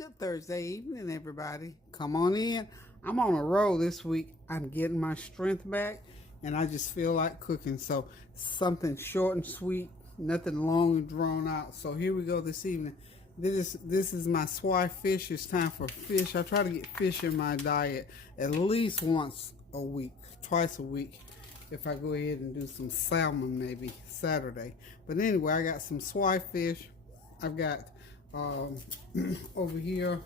Good Thursday evening, everybody. Come on in. I'm on a roll this week. I'm getting my strength back, and I just feel like cooking. So something short and sweet, nothing long and drawn out. So here we go this evening. This is my SwaI Fish. It's time for fish. I try to get fish in my diet at least once a week, twice a week. If I go ahead and do some salmon, maybe Saturday. But anyway, I got some SwaI Fish. I've got over here,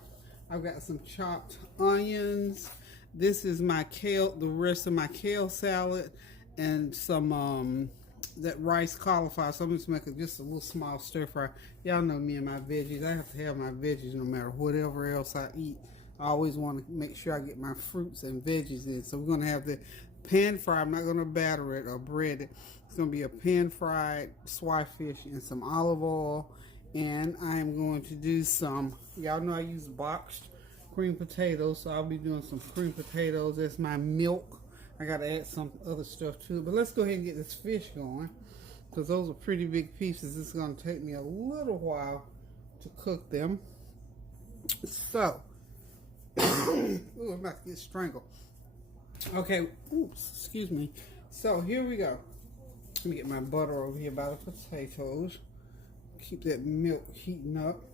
I've got some chopped onions. This is my kale, the rest of my kale salad, and some that rice cauliflower. So I'm just making just a little small stir fry. Y'all know me and my veggies. I have to have my veggies no matter whatever else I eat. I always want to make sure I get my fruits and veggies in. So we're going to have the pan fry. I'm not going to batter it or bread it. It's going to be a pan fried SwaI Fish and some olive oil. And I am going to do some, y'all know I use boxed cream potatoes, so I'll be doing some cream potatoes. That's my milk. I got to add some other stuff to it. But let's go ahead and get this fish going, because those are pretty big pieces. It's going to take me a little while to cook them. So, ooh, I'm about to get strangled. Okay, oops, excuse me. So here we go. Let me get my butter over here by the potatoes. Keep that milk heating up.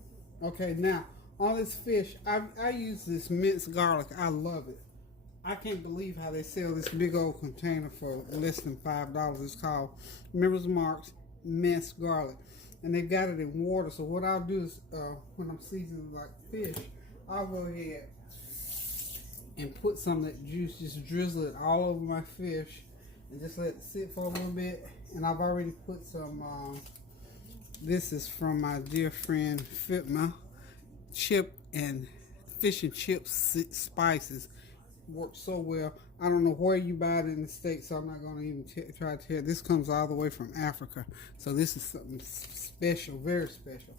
Okay, now on this fish, I use this minced garlic. I love it. I can't believe how they sell this big old container for less than $5. It's called Members Mark's minced garlic, and they've got it in water. So what I'll do is when I'm seasoning like fish, I'll go ahead and put some of that juice, just drizzle it all over my fish, and just let it sit for a little bit. And I've already put some. This is from my dear friend Fitma, chip and fish and chips spices. Works so well. I don't know where you buy it in the States, so I'm not going to even try to tell. This comes all the way from Africa. So this is something special, very special.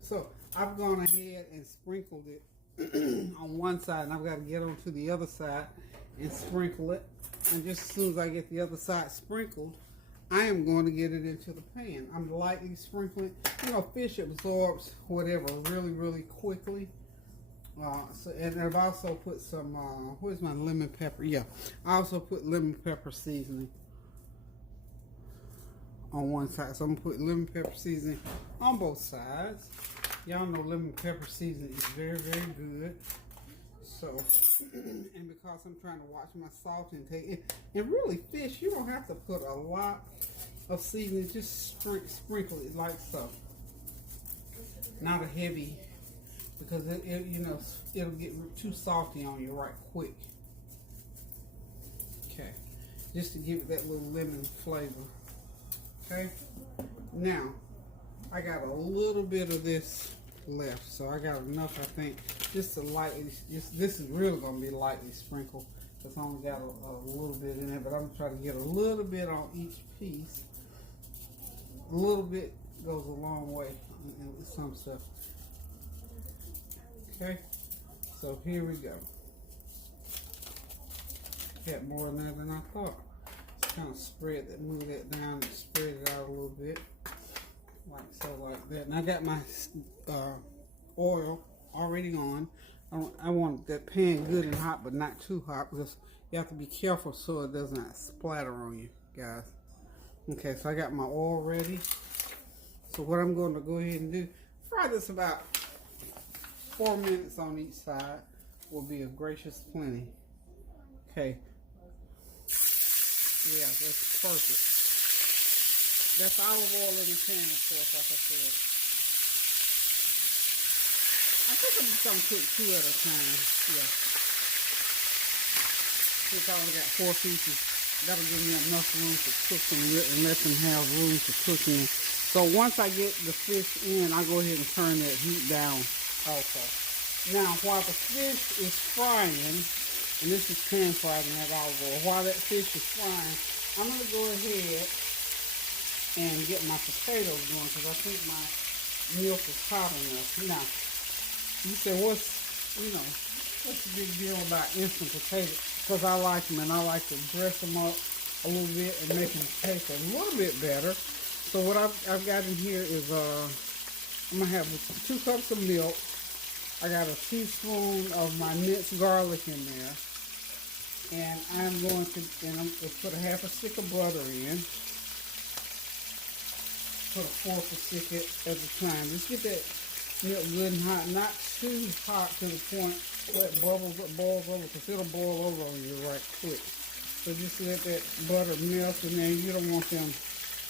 So I've gone ahead and sprinkled it on one side, and I've got to get on to the other side and sprinkle it. And just as soon as I get the other side sprinkled, I am going to get it into the pan. I'm lightly sprinkling. You know, fish absorbs whatever really, really quickly. And I've also put some, where's my lemon pepper? Yeah, I also put lemon pepper seasoning on one side. So I'm going to put lemon pepper seasoning on both sides. Y'all know lemon pepper seasoning is very, very good. So, and because I'm trying to watch my salt intake, and really fish, you don't have to put a lot of seasoning, just sprinkle it like so. Not a heavy, because it'll get too salty on you right quick. Okay, just to give it that little lemon flavor. Okay, now I got a little bit of this left, so I got enough, I think, just to lightly, this is really going to be lightly sprinkled. It's only got a little bit in it, but I'm going to try to get a little bit on each piece. A little bit goes a long way in some stuff. Okay, so here we go. Got more in there than I thought. Just kind of move that down and spread it out a little bit. Like so, like that. And I got my oil already on. I want that pan good and hot, but not too hot, because you have to be careful so it does not splatter on you, guys. Okay, so I got my oil ready. So what I'm going to go ahead and do, fry this about 4 minutes on each side, will be a gracious plenty. Okay. Yeah, that's perfect. That's olive oil in the pan, of course, like I said. I think I'm just going to cook 2 at a time. Yeah. Since I only got 4 pieces, that'll give me enough room to cook them and let them have room to cook in. So once I get the fish in, I go ahead and turn that heat down also. Now, while the fish is frying, and this is pan fried in that olive oil, while that fish is frying, I'm going to go ahead and get my potatoes going, because I think my milk is hot enough. Now, you say, what's the big deal about instant potatoes? Because I like them, and I like to dress them up a little bit and make them taste a little bit better. So what I've got in here is I'm gonna have 2 cups of milk, I got a teaspoon of my minced garlic in there. And I'm going to put a half a stick of butter in. Put a fourth a stick at a time. Just get that milk good and hot, not too hot to the point where it bubbles up, boils over, because it'll boil over on you right quick. So just let that butter melt in there. You don't want them,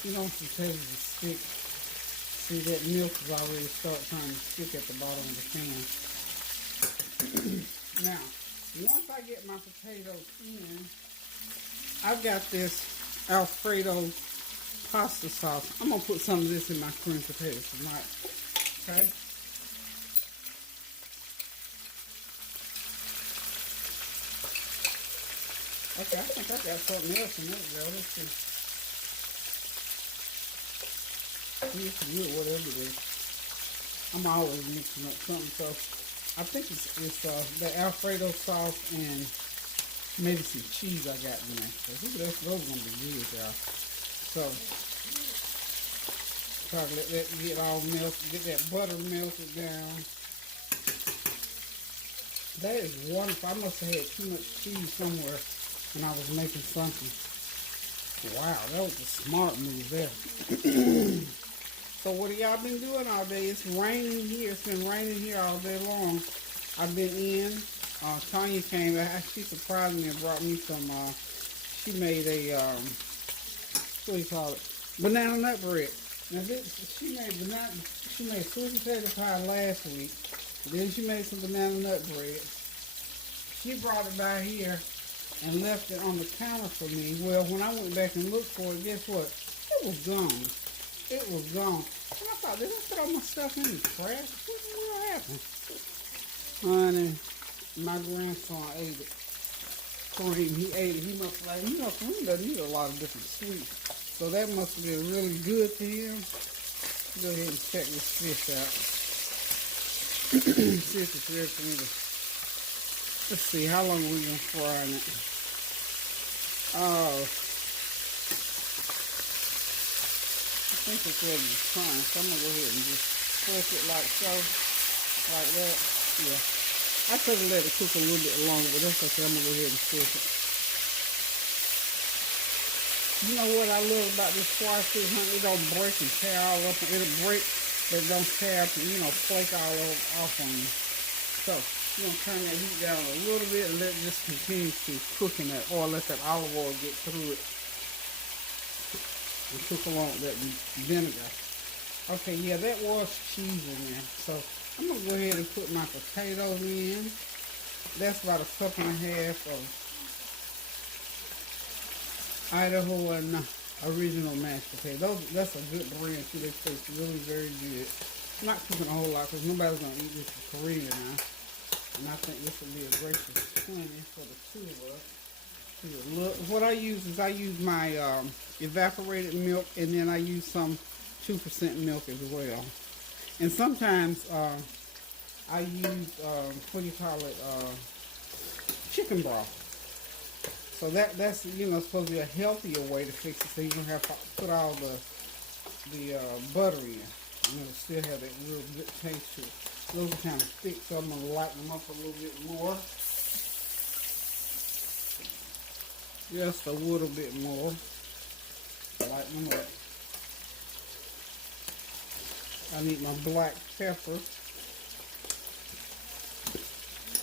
you don't want the potatoes to stick. See, that milk is already start trying to stick at the bottom of the pan. Now, once I get my potatoes in, I've got this Alfredo pasta sauce. I'm going to put some of this in my cream potatoes tonight. Okay? Okay, I think I got something else in there, girl. Let's see. It's good, whatever it is. I'm always mixing up something, so I think it's the Alfredo sauce and maybe some cheese I got in there. So those are going to be good, y'all. So, try to let that get all melted, get that butter melted down. That is wonderful. I must have had too much cheese somewhere when I was making something. Wow, that was a smart move there. So what have y'all been doing all day? It's raining here. It's been raining here all day long. I've been in. Tonya came back. She surprised me and brought me some, she made a, what do you call it? Banana nut bread. Now she made sweet potato pie last week. Then she made some banana nut bread. She brought it by here and left it on the counter for me. Well, when I went back and looked for it, guess what? It was gone. It was gone. And I thought, did I put all my stuff in the trash? What happened? Honey, my grandson ate it. Cream, he ate it. He must like, cream doesn't eat a lot of different sweets. So that must have been really good to him. Go ahead and check this fish out. See if it's ready for me to, let's see, how long are we going to fry it? Oh, I think it's ready to turn, so I'm going to go ahead and just flip it like so, like that. Yeah, I could have let it cook a little bit longer, but that's okay. I'm going to go ahead and flip it. You know what I love about this SwaI Fish, honey? It don't break and tear all up. It'll break, but it don't tear up and, flake all off on you. So, you're going to turn that heat down a little bit and let it just continue to cook in that oil. Let that olive oil get through it. And cook along with that vinegar. Okay, yeah, that was cheese in there. So, I'm going to go ahead and put my potatoes in. That's about a cup and a half of Idaho and original mashed potatoes. That's a good brand too. They taste really very good. I'm not cooking a whole lot because nobody's going to eat this for Korean now. And I think this will be a gracious plenty for the two of us. Look, what I use is I use my evaporated milk, and then I use some 2% milk as well. And sometimes I use, chicken broth. So that's supposed to be a healthier way to fix it. So you don't have to put all the butter in. And it'll still have that real good taste to it. Those are kind of thick, so I'm going to lighten them up a little bit more. Just a little bit more. Lighten them up. I need my black pepper.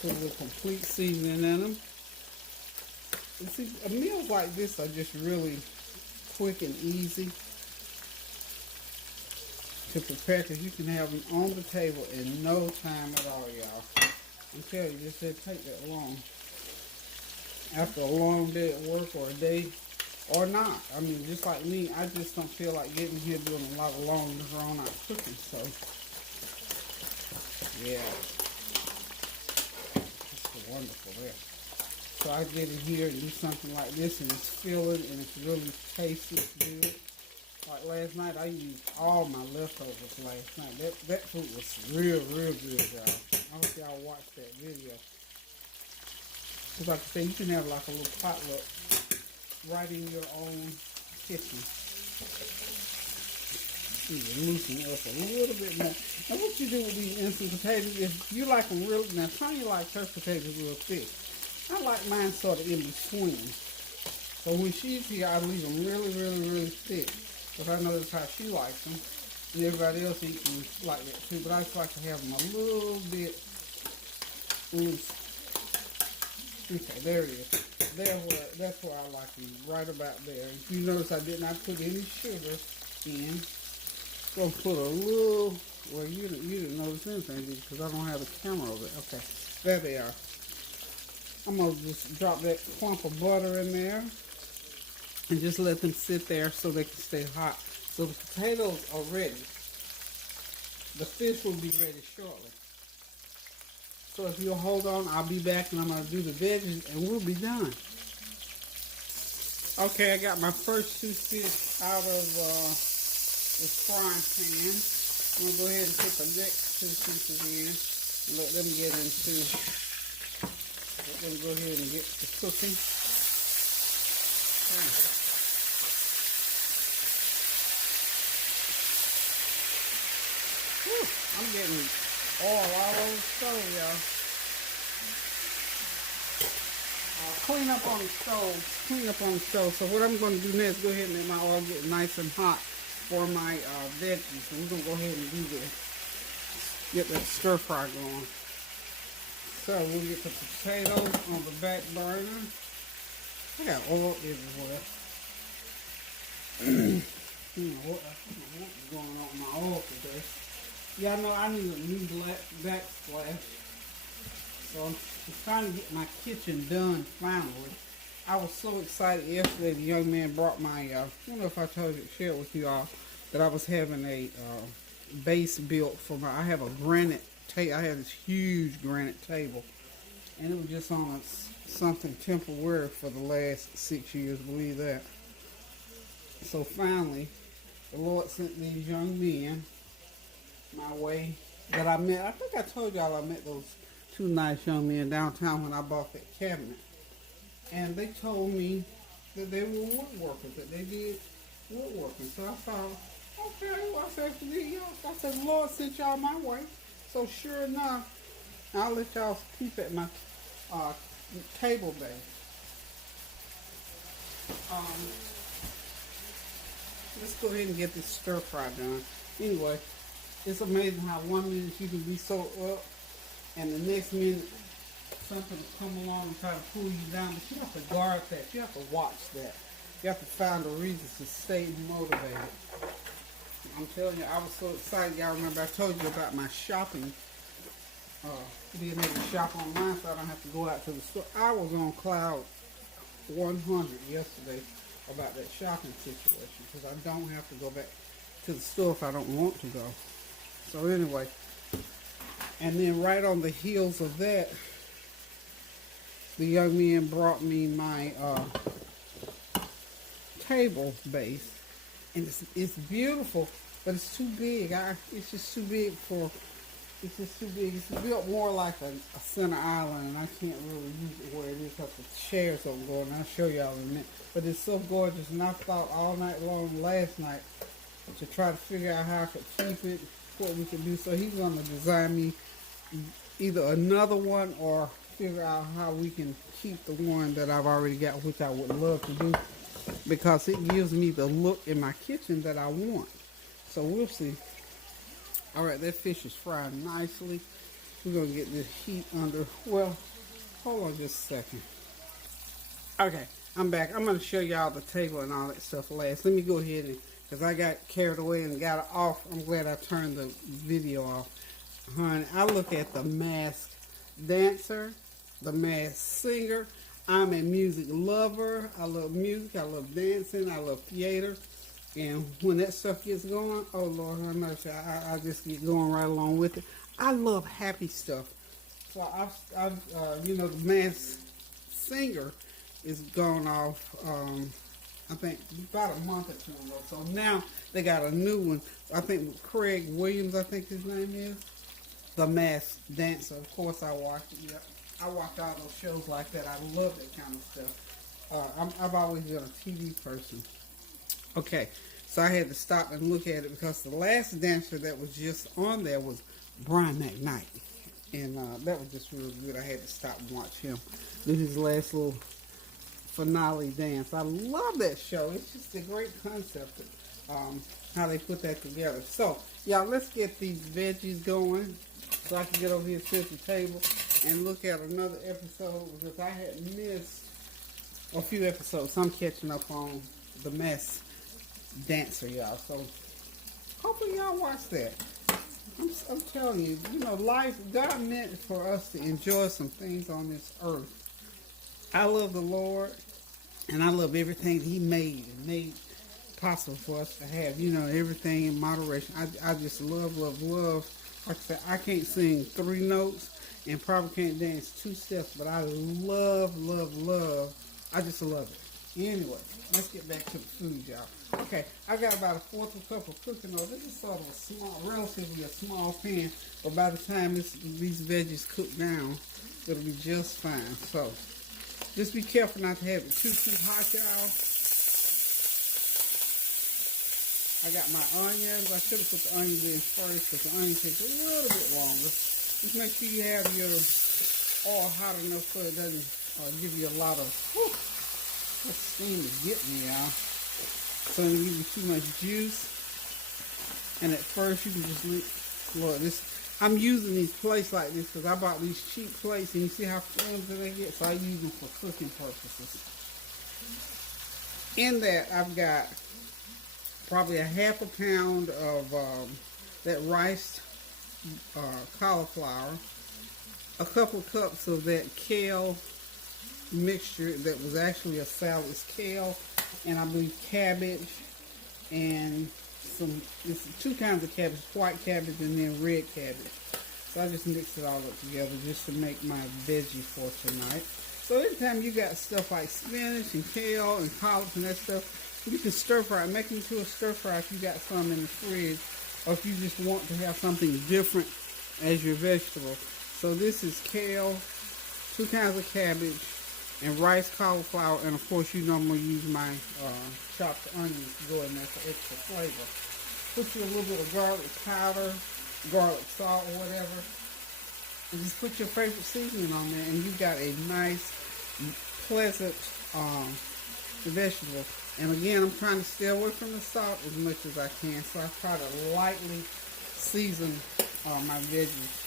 Put a little complete seasoning in them. And see, meals like this are just really quick and easy to prepare because you can have them on the table in no time at all, y'all. I'm telling you, this doesn't take that long. After a long day at work or a day or not. I mean, just like me, I just don't feel like getting here doing a lot of long, drawn out cooking. So, yeah. It's wonderful there. So I get in here and do something like this, and it's filling and it's really tasty. It's good. Like last night, I used all my leftovers last night. That food was real good, y'all. I hope y'all watched that video. Because like I said, you can have like a little potluck right in your own kitchen. see it loosen up a little bit more. And what you do with these instant potatoes, if you like them real, now Tonya likes her potatoes real thick. I like mine sort of in between. So when she's here, I leave them really, really, really thick. Because I know that's how she likes them. And everybody else eats them like that too. But I just like to have them a little bit loose. Okay, there it is. That's where I like them, right about there. If you notice, I did not put any sugar in. Gonna put a little. Well, you didn't notice anything because I don't have the camera over it. Okay, there they are. I'm gonna just drop that clump of butter in there and just let them sit there so they can stay hot. So the potatoes are ready. The fish will be ready shortly. So if you'll hold on, I'll be back and I'm going to do the veggies and we'll be done. Okay, I got my first 2 fish out of this frying pan. I'm going to go ahead and put the next 2 pieces in and let them go ahead and get to cooking. Whew, I'm getting oil all over the stove, y'all. Clean up on the stove. So what I'm going to do next, go ahead and let my oil get nice and hot for my veggies. So we're going to go ahead and do this. Get that stir fry going. So we'll get the potatoes on the back burner. I got oil everywhere. What's going on with my oil today? Y'all know I need a new backsplash. So I'm trying to get my kitchen done finally. I was so excited yesterday. The young man brought my, I don't know if I told you, share it with you all, that I was having a base built for my, I have a granite table. I have this huge granite table. And it was just on something temporary for the last 6 years, believe that. So finally, the Lord sent these young men my way that I met. I think I told y'all I met those 2 nice young men downtown when I bought that cabinet. And they told me that they were woodworkers, that they did woodworking. So I thought, okay, well, I said, I said, the Lord sent y'all my way. So sure enough, I'll let y'all keep at my table base. Let's go ahead and get this stir fry done. Anyway, it's amazing how 1 minute you can be so up and the next minute something will come along and try to pull you down. But you have to guard that. You have to watch that. You have to find a reason to stay motivated. I'm telling you, I was so excited. Y'all remember I told you about my shopping. Being able to shop online so I don't have to go out to the store. I was on cloud 100 yesterday about that shopping situation because I don't have to go back to the store if I don't want to go. So anyway, and then right on the heels of that, the young man brought me my table base, and it's beautiful, but it's too big. It's just too big for. It's just too big. It's built more like a center island, and I can't really use it where it is because the chairs don't go, and I'll show y'all in a minute. But it's so gorgeous, and I thought all night long last night to try to figure out how I could keep it, what we can do. So he's going to design me either another one or figure out how we can keep the one that I've already got, which I would love to do because it gives me the look in my kitchen that I want. So we'll see. All right, that fish is fried nicely. We're going to get this heat under. Well, hold on just a second. Okay, I'm back. I'm going to show y'all the table and all that stuff last. Let me go ahead and, because I got carried away and got it off. I'm glad I turned the video off. Honey, I look at the masked dancer, the masked singer. I'm a music lover. I love music. I love dancing. I love theater. And when that stuff gets going, oh Lord have mercy, I just get going right along with it. I love happy stuff. So I've you know, the masked singer is gone off, I think about a month or 2 ago. So now they got a new one. I think Craig Williams, I think his name is, the masked dancer. Of course I watch it. Yeah, I watch all those shows like that. I love that kind of stuff. I've always been a TV person. Okay, So I had to stop and look at it because the last dancer that was just on there was Brian McKnight. And that was just real good. I had to stop and watch him do his last little finale dance. I love that show. It's just a great concept, how they put that together. So, y'all, let's get these veggies going so I can get over here to the table and look at another episode because I had missed a few episodes. I'm catching up on the mess dancer, y'all. So, hopefully y'all watch that. I'm telling you, you know, life, God meant for us to enjoy some things on this earth. I love the Lord, and I love everything He made and made possible for us to have. You know, everything in moderation. I just love. Like I said, I can't sing 3 notes and probably can't dance 2 steps, but I love. I just love it. Anyway, let's get back to the food, y'all. Okay, I got about 1/4 cup of cooking oil. This is sort of a small, relatively a small pan, but by the time these veggies cook down, it'll be just fine. So, just be careful not to have it too hot, y'all. I got my onions. I should have put the onions in first because the onion takes a little bit longer. Just make sure you have your oil hot enough so it doesn't give you a lot of steam to get me, y'all. So it doesn't give you too much juice. And at first you can just look this. I'm using these plates like this because I bought these cheap plates and you see how flimsy they get. So I use them for cooking purposes. In that I've got probably a 1/2 pound of that riced cauliflower, a couple of cups of that kale mixture that was actually a salad. It's kale and I believe cabbage and it's 2 kinds of cabbage, white cabbage and then red cabbage. So I just mix it all up together just to make my veggie for tonight. So anytime you got stuff like spinach and kale and collards and that stuff, you can stir fry. Make it into a stir fry if you got some in the fridge, or if you just want to have something different as your vegetable. So this is kale, 2 kinds of cabbage, and rice, cauliflower, and of course you know I'm going to use my chopped onions to go in there for extra flavor. Put you a little bit of garlic powder, garlic salt or whatever, and just put your favorite seasoning on there and you got a nice, pleasant vegetable. And again, I'm trying to stay away from the salt as much as I can, so I try to lightly season my veggies.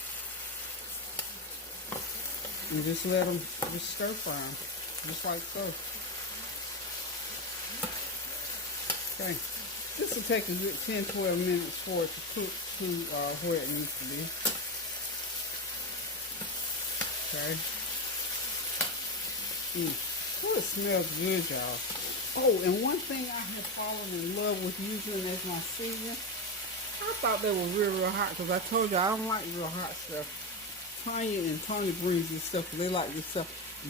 And just let them just stir fry them, just like so. Okay, this will take a good 10-12 minutes for it to cook to where it needs to be. Okay. Oh, it smells good, y'all. Oh, and one thing I have fallen in love with using as my seasoning, I thought they were real hot because I told you I don't like real hot stuff. Tonya brings this stuff. They like this stuff.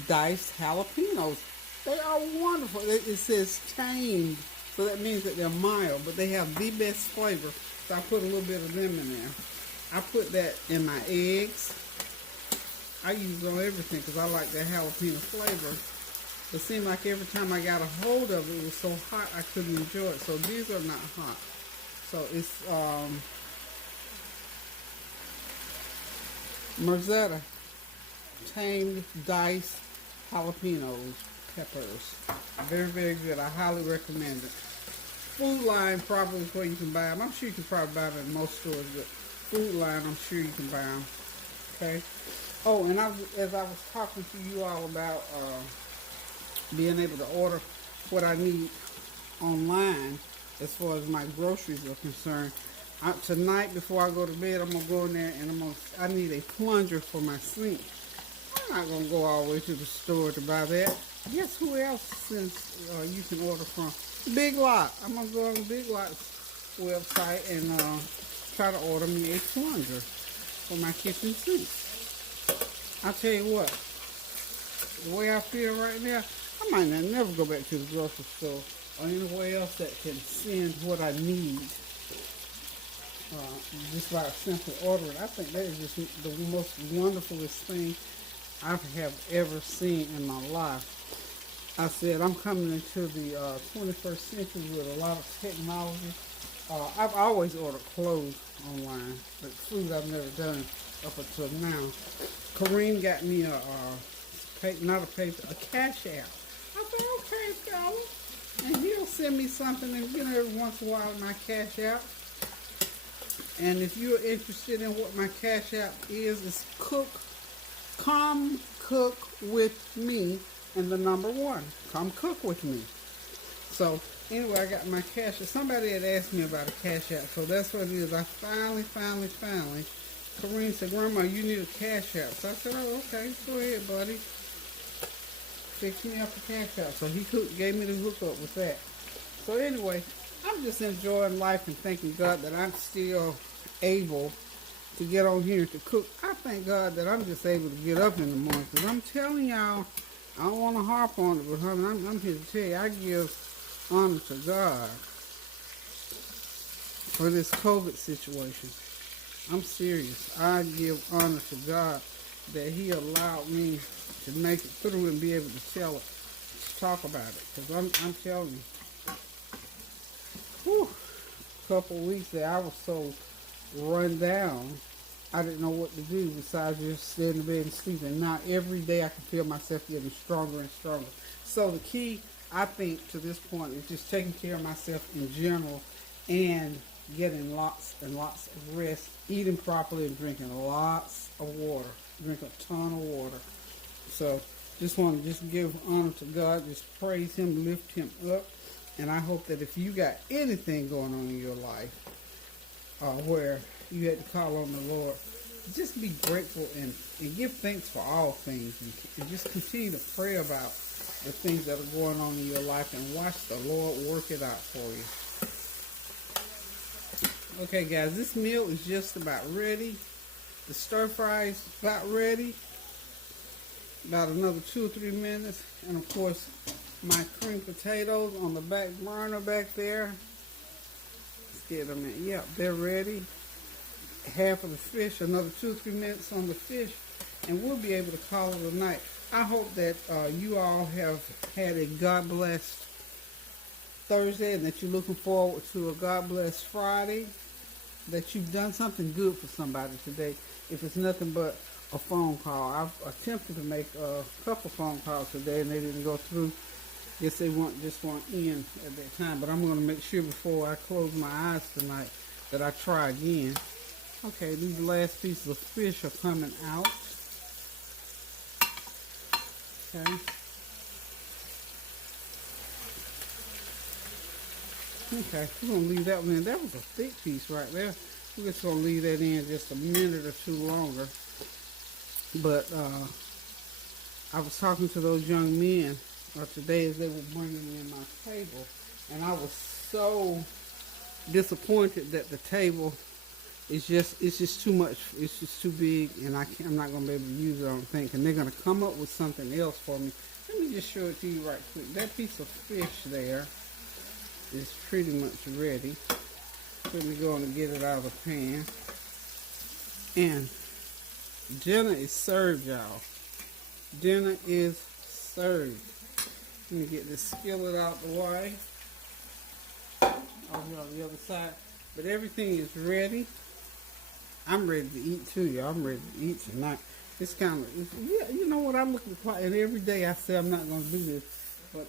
Diced jalapenos. They are wonderful. It says tamed, so that means that they're mild, but they have the best flavor. So I put a little bit of them in there. I put that in my eggs. I use it on everything because I like that jalapeno flavor. It seemed like every time I got a hold of it, it was so hot I couldn't enjoy it. So these are not hot. So it's Merzetta, tamed diced jalapenos, peppers. Very, very good. I highly recommend it. Food Line probably is where you can buy them. I'm sure you can probably buy them in most stores, but Food Line, I'm sure you can buy them. Okay. Oh, and as I was talking to you all about being able to order what I need online as far as my groceries are concerned, tonight before I go to bed, I'm going to go in there and I need a plunger for my sink. I'm not going to go all the way to the store to buy that. Guess who else since you can order from? Big Lot. I'm going to go on the Big Lot's website and try to order me a plunger for my kitchen sink. I'll tell you what, the way I feel right now, I might not never go back to the grocery store or anywhere else that can send what I need just by simply ordering. I think that is just the most wonderfulest thing I have ever seen in my life. I said I'm coming into the 21st century with a lot of technology. I've always ordered clothes online, but food I've never done up until now. Kareem got me not a paper, a cash app. I said, okay, fella. And he'll send me something, and every once in a while my cash app. And if you're interested in what my cash app is, it's come cook with me, and the number 1. Come cook with me. So anyway, I got my cash app. Somebody had asked me about a cash app, so that's what it is. I finally. Kareem said, Grandma, you need a cash app. So I said, oh, okay, go ahead, buddy. Fix me up a cash app. So he gave me the hookup with that. So anyway, I'm just enjoying life and thanking God that I'm still able to get on here to cook. I thank God that I'm just able to get up in the morning, because I'm telling y'all, I don't want to harp on it, but honey, I'm here to tell you, I give honor to God for this COVID situation. I'm serious. I give honor to God that He allowed me to make it through and be able to talk about it. Because I'm telling you, a couple of weeks there, I was so run down, I didn't know what to do besides just stay in the bed and sleep. And now every day I can feel myself getting stronger and stronger. So the key, I think, to this point is just taking care of myself in general and getting lots and lots of rest, eating properly, and drinking lots of water. Drink a ton of water. So just want to just give honor to God, just praise Him, lift Him up. And I hope that if you got anything going on in your life where you had to call on the Lord, just be grateful and give thanks for all things, and just continue to pray about the things that are going on in your life and watch the Lord work it out for you. Okay, guys, this meal is just about ready. The stir fry is about ready. About another 2 or 3 minutes. And of course, my creamed potatoes on the back burner back there. Let's get them in. Yep, they're ready. Half of the fish, another 2 or 3 minutes on the fish, and we'll be able to call it a night. I hope that you all have had a God-blessed Thursday, and that you're looking forward to a God-blessed Friday, that you've done something good for somebody today. If it's nothing but a phone call. I've attempted to make a couple phone calls today, and they didn't go through. Guess they just weren't in at that time, but I'm going to make sure before I close my eyes tonight that I try again. Okay, these last pieces of fish are coming out. Okay. Okay, we're going to leave that one in. That was a thick piece right there. We're just going to leave that in just a minute or two longer. But I was talking to those young men today as they were bringing in my table, and I was so disappointed that the table is just too much. It's just too big, and I'm not going to be able to use it, I don't think. And they're going to come up with something else for me. Let me just show it to you right quick. That piece of fish there is pretty much ready. Let me go and get it out of the pan. And dinner is served, y'all. Dinner is served. Let me get this skillet out the way. Over here on the other side. But everything is ready. I'm ready to eat too, y'all. I'm ready to eat tonight. It's kind of, yeah, you know what I'm looking for. And every day I say I'm not going to do this. But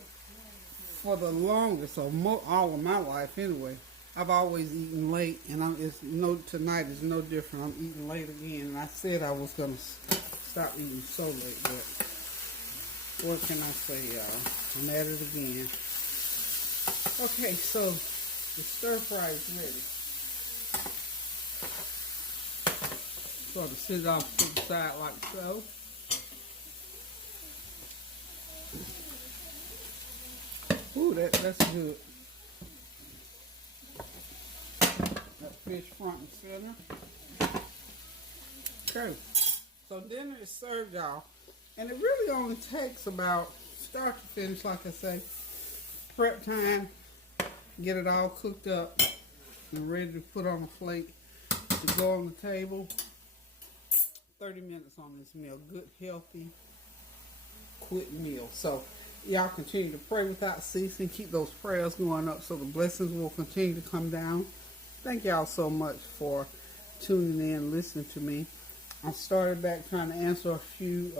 for the longest, or all of my life anyway, I've always eaten late. And tonight is no different. I'm eating late again. And I said I was going to stop eating so late. But what can I say, y'all? I'm at it again. Okay, so the stir fry is ready. So to sit it off to the side like so. Ooh, that's good. That fish front and center. Okay, so dinner is served, y'all. And it really only takes about start to finish, like I say, prep time, get it all cooked up and ready to put on a plate to go on the table. 30 minutes on this meal. Good, healthy, quick meal. So Y'all continue to pray without ceasing. Keep those prayers going up so the blessings will continue to come down. Thank y'all so much for tuning in, listening to me. I started back trying to answer a few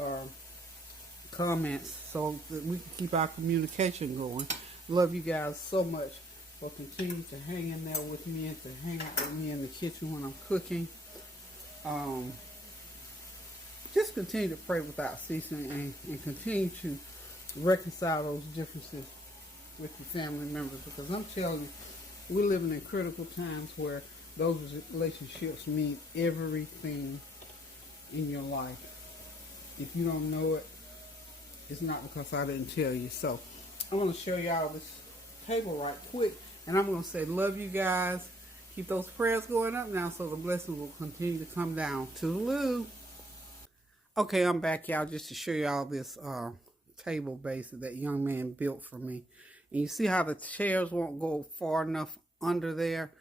comments so that we can keep our communication going. Love you guys so much for continuing to hang in there with me and to hang out with me in the kitchen when I'm cooking. Just continue to pray without ceasing and continue to reconcile those differences with your family members, because I'm telling you, we're living in critical times where those relationships mean everything in your life. If you don't know it, it's not because I didn't tell you. So I'm going to show y'all this table right quick, and I'm going to say love you guys. Keep those prayers going up now so the blessings will continue to come down. Toodaloo. Okay, I'm back, y'all, just to show y'all this table base that young man built for me. And you see how the chairs won't go far enough under there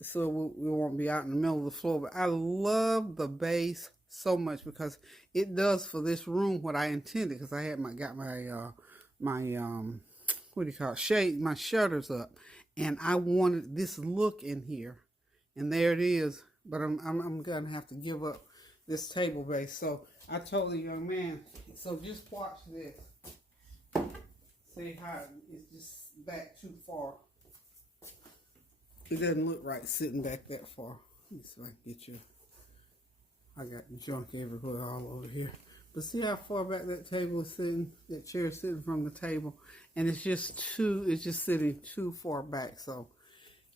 so we won't be out in the middle of the floor. But I love the base so much because it does for this room what I intended, because I had got my what do you call it, shade, my shutters up, and I wanted this look in here, and there it is. But I'm gonna have to give up this table base. So I told the young man, so just watch this. See how it's just back too far. It doesn't look right sitting back that far. Let me see if I can get you. I got junk everywhere all over here. But see how far back that table is sitting, that chair is sitting from the table. And it's just sitting too far back. So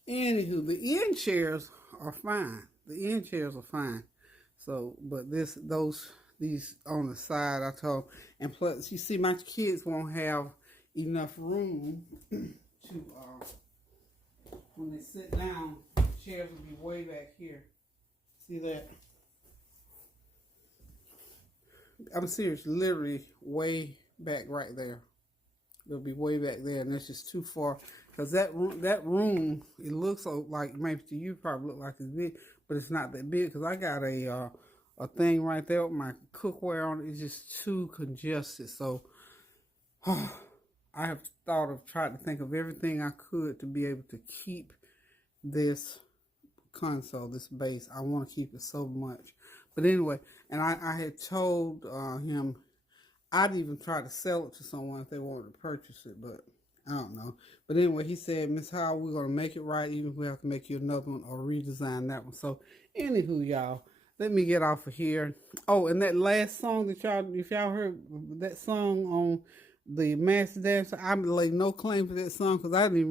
anywho, the end chairs are fine. The end chairs are fine. So, but these on the side, I told, and plus, you see, my kids won't have enough room to, when they sit down, the chairs will be way back here. See that? I'm serious, literally way back right there. It'll be way back there, and that's just too far. Because that room, it looks like, maybe to you probably look like it's big, but it's not that big, because I got a thing right there with my cookware on it. It's just too congested. So I have tried to think of everything I could to be able to keep this console, this base. I want to keep it so much. But anyway, and I had told him I'd even try to sell it to someone if they wanted to purchase it, but I don't know. But anyway, he said, Miss Howard, we're going to make it right, even if we have to make you another one or redesign that one. So anywho, y'all, let me get off of here. Oh, and that last song that y'all, if y'all heard that song on the Master Dancer, I lay no claim to that song because I didn't even